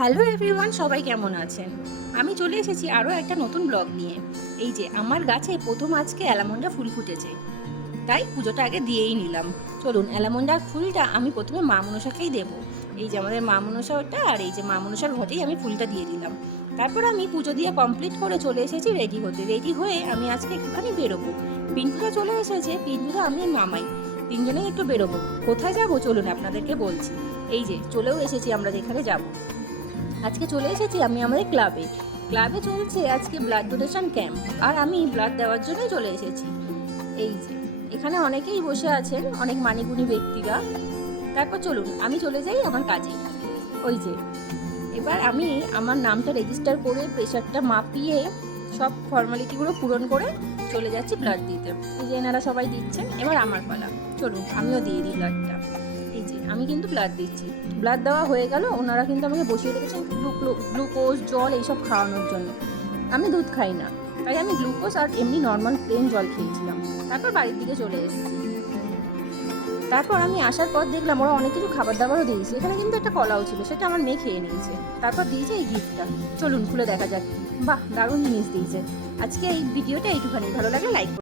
Hello everyone, সবাই কেমন আছেন? আমি চলে এসেছি আরও একটা নতুন ব্লগ নিয়ে। এই যে আমার গাছে প্রথম আজকে অ্যালামন্ডা ফুল ফুটেছে, তাই পুজোটা আগে দিয়েই নিলাম। চলুন, অ্যালামন্ডার ফুলটা আমি প্রথমে মা মনসাকেই দেবো। এই যে আমাদের মা মনসা ওটা, আর এই যে মা মনসার ঘটেই আমি ফুলটা দিয়ে দিলাম। তারপর আমি পুজো দিয়ে কমপ্লিট করে চলে এসেছি রেডি হতে। রেডি হয়ে আমি আজকে একটুখানি বেরোবো। পিন্টুটা চলে এসেছে, পিন্টুটা আমি মামাই তিনজনেই একটু বেরোবো। কোথায় যাবো চলুন আপনাদেরকে বলছি। এই যে চলেও এসেছি আমরা যেখানে যাবো। আজকে চলে এসেছি আমি আমাদের ক্লাবে। ক্লাবে চলছে আজকে ব্লাড ডোনেশন ক্যাম্প, আর আমি ব্লাড দেওয়ার জন্যই চলে এসেছি। এই যে এখানে অনেকেই বসে আছেন, অনেক মানিগুণী ব্যক্তিরা। তারপর চলুন আমি চলে যাই আমার কাজে। ওই যে এবার আমি আমার নামটা রেজিস্টার করে প্রেশারটা মাপিয়ে সব ফর্মালিটিগুলো পূরণ করে চলে যাচ্ছি ব্লাড দিতে। এই যে এনারা সবাই দিচ্ছেন, এবার আমার পালা। চলুন আমিও দিয়ে দিই ব্লাডটা। এই যে আমি কিন্তু ব্লাড দিচ্ছি। ব্লাড দেওয়া হয়ে গেল, ওনারা কিন্তু আমাকে বসিয়ে রেখেছেন গ্লুকোজ জল এইসব খাওয়ানোর জন্য। আমি দুধ খাই না, তাই আমি গ্লুকোজ আর এমনি নর্মাল প্লেন জল খেয়েছিলাম। তারপর বাড়ির দিকে চলে এসেছি। তারপর আমি আসার পর দেখলাম ওরা অনেক কিছু খাবার দাবারও দিয়েছে। এখানে কিন্তু একটা কলাও ছিল, সেটা আমার মেয়ে খেয়ে নিয়েছে। তারপর দিয়েছে এই গিফটটা। চলুন খুলে দেখা যাক। বাহ, দারুণ জিনিস দিয়েছে। আজকে এই ভিডিওটা এইটুখানি, ভালো লাগলে লাইক